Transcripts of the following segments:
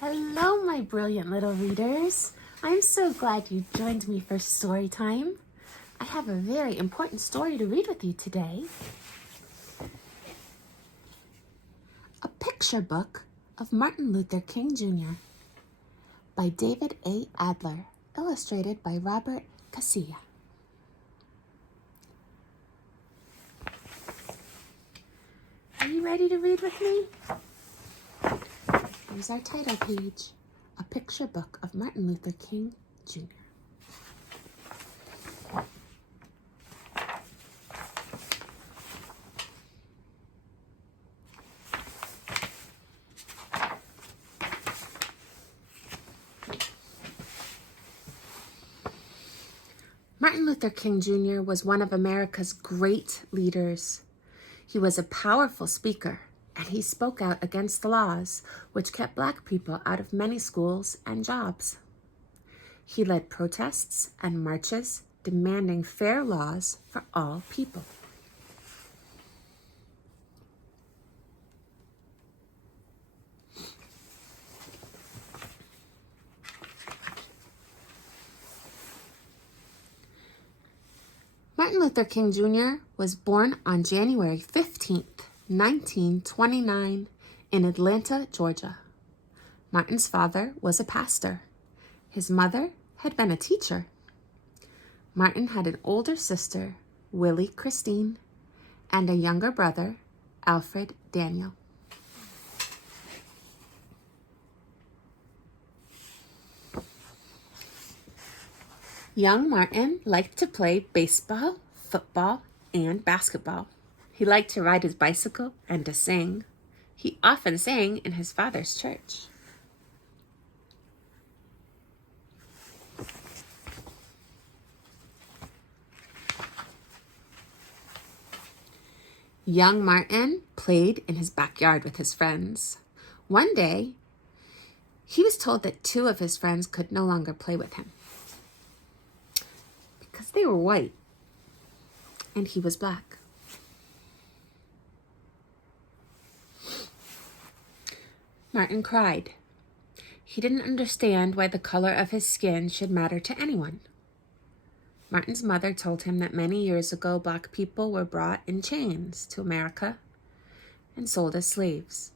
Hello, my brilliant little readers. I'm so glad you joined me for story time. I have a very important story to read with you today. A picture book of Martin Luther King Jr. by David A. Adler, illustrated by Robert Casilla. Are you ready to read with me? Here's our title page, A Picture Book of Martin Luther King Jr. Martin Luther King Jr. was one of America's great leaders. He was a powerful speaker, and he spoke out against the laws which kept Black people out of many schools and jobs. He led protests and marches demanding fair laws for all people. Martin Luther King Jr. was born on January 15th, 1929, in Atlanta, Georgia. Martin's father was a pastor. His mother had been a teacher. Martin had an older sister, Willie Christine, and a younger brother, Alfred Daniel. Young Martin liked to play baseball, football, and basketball. He liked to ride his bicycle and to sing. He often sang in his father's church. Young Martin played in his backyard with his friends. One day, he was told that two of his friends could no longer play with him because they were white and he was Black. Martin cried. He didn't understand why the color of his skin should matter to anyone. Martin's mother told him that many years ago, Black people were brought in chains to America and sold as slaves.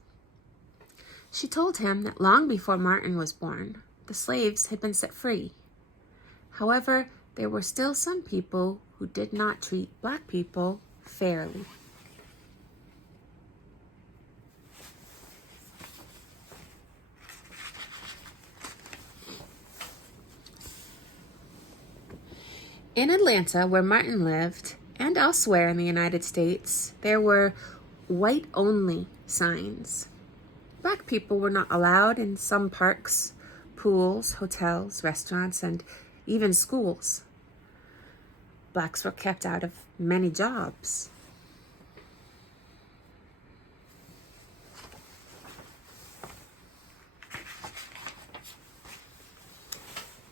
She told him that long before Martin was born, the slaves had been set free. However, there were still some people who did not treat Black people fairly. In Atlanta, where Martin lived, and elsewhere in the United States, there were white-only signs. Black people were not allowed in some parks, pools, hotels, restaurants, and even schools. Blacks were kept out of many jobs.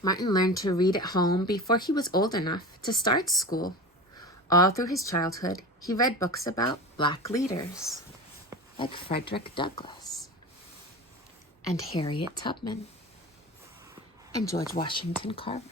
Martin learned to read at home before he was old enough to start school. All through his childhood, he read books about Black leaders, like Frederick Douglass, and Harriet Tubman, and George Washington Carver.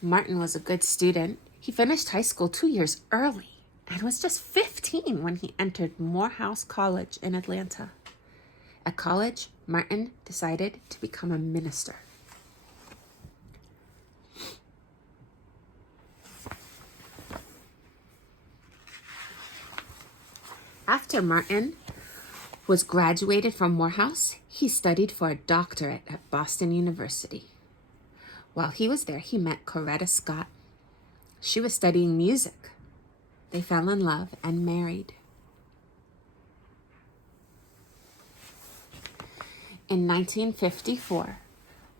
Martin was a good student. He finished high school 2 years early and was just 15 when he entered Morehouse College in Atlanta. At college, Martin decided to become a minister. After Martin was graduated from Morehouse, he studied for a doctorate at Boston University. While he was there, he met Coretta Scott. She was studying music. They fell in love and married. In 1954,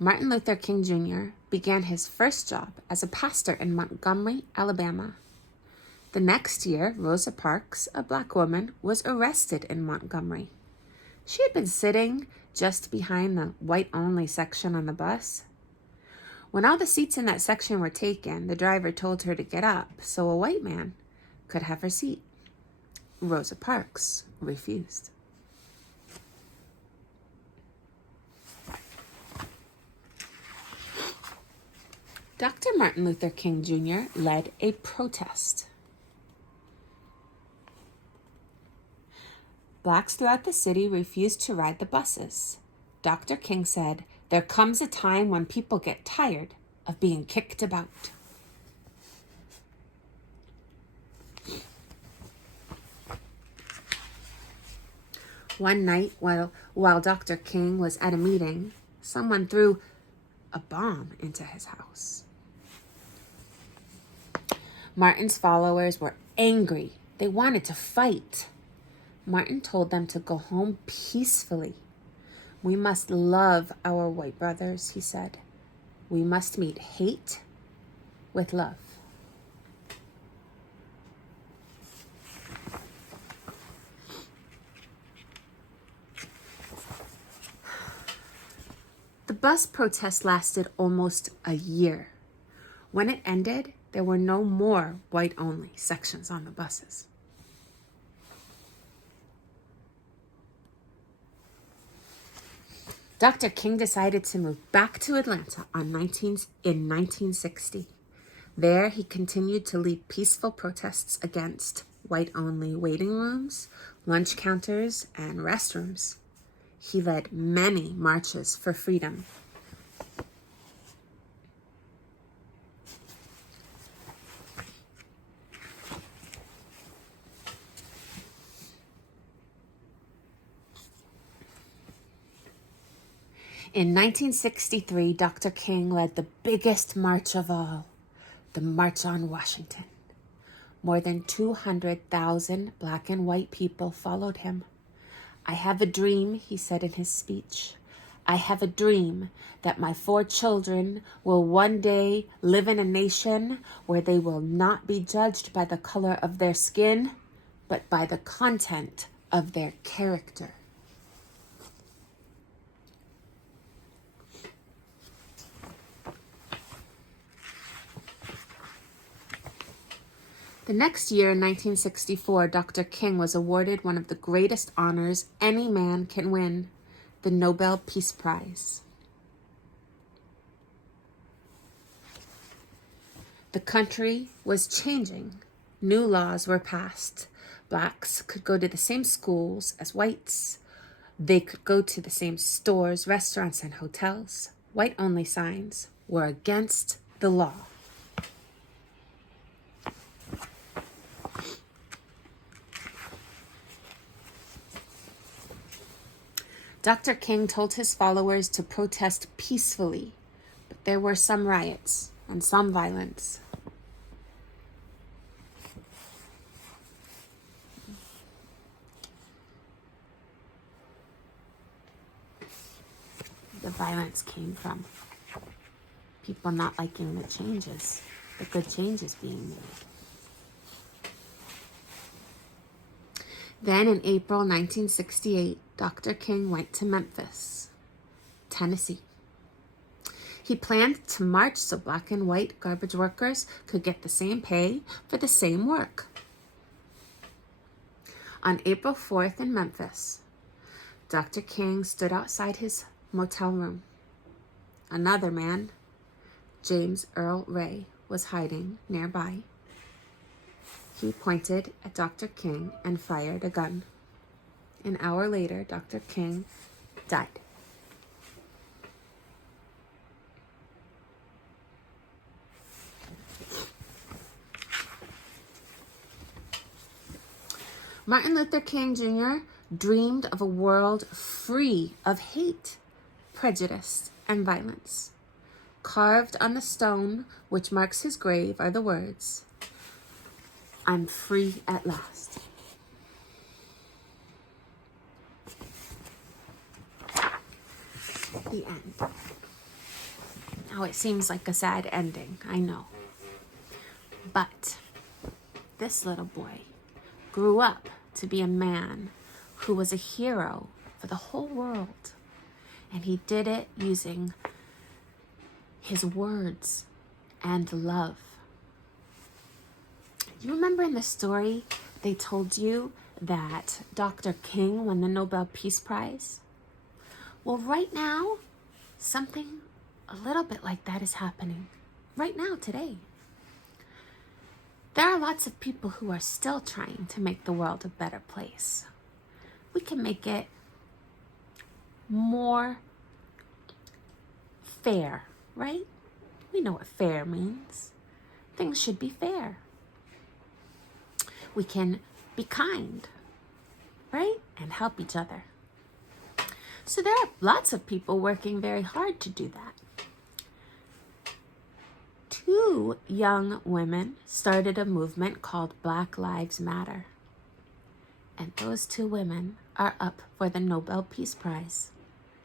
Martin Luther King Jr. began his first job as a pastor in Montgomery, Alabama. The next year, Rosa Parks, a Black woman, was arrested in Montgomery. She had been sitting just behind the white-only section on the bus. When all the seats in that section were taken, the driver told her to get up so a white man could have her seat. Rosa Parks refused. Dr. Martin Luther King Jr. led a protest. Blacks throughout the city refused to ride the buses. Dr. King said, "There comes a time when people get tired of being kicked about." One night, while Dr. King was at a meeting, someone threw a bomb into his house. Martin's followers were angry. They wanted to fight. Martin told them to go home peacefully. "We must love our white brothers," he said. "We must meet hate with love." The bus protest lasted almost a year. When it ended, there were no more white-only sections on the buses. Dr. King decided to move back to Atlanta in 1960. There, he continued to lead peaceful protests against white-only waiting rooms, lunch counters, and restrooms. He led many marches for freedom. In 1963, Dr. King led the biggest march of all, the March on Washington. More than 200,000 black and white people followed him. "I have a dream," he said in his speech. "I have a dream that my 4 children will one day live in a nation where they will not be judged by the color of their skin, but by the content of their character." The next year, in 1964, Dr. King was awarded one of the greatest honors any man can win, the Nobel Peace Prize. The country was changing. New laws were passed. Blacks could go to the same schools as whites. They could go to the same stores, restaurants, and hotels. White-only signs were against the law. Dr. King told his followers to protest peacefully, but there were some riots and some violence. The violence came from people not liking the changes, the good changes being made. Then in April 1968, Dr. King went to Memphis, Tennessee. He planned to march so black and white garbage workers could get the same pay for the same work. On April 4th in Memphis, Dr. King stood outside his motel room. Another man, James Earl Ray, was hiding nearby. He pointed at Dr. King and fired a gun. An hour later, Dr. King died. Martin Luther King Jr. dreamed of a world free of hate, prejudice, and violence. Carved on the stone which marks his grave are the words, "I'm free at last." The end. Now it seems like a sad ending, I know. But this little boy grew up to be a man who was a hero for the whole world. And he did it using his words and love. You remember in the story they told you that Dr. King won the Nobel Peace Prize? Well, right now, something a little bit like that is happening. Right now, today. There are lots of people who are still trying to make the world a better place. We can make it more fair, right? We know what fair means. Things should be fair. We can be kind, right? And help each other. So there are lots of people working very hard to do that. 2 young women started a movement called Black Lives Matter. And those 2 women are up for the Nobel Peace Prize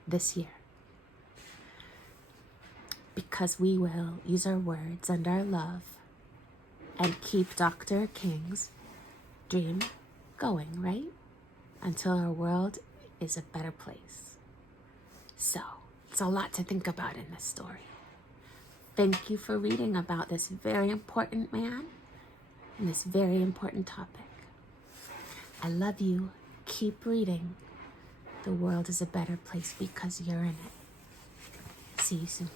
this year. Because we will use our words and our love and keep Dr. King's dream going, right? Until our world is a better place. So, it's a lot to think about in this story. Thank you for reading about this very important man and this very important topic. I love you. Keep reading. The world is a better place because you're in it. See you soon.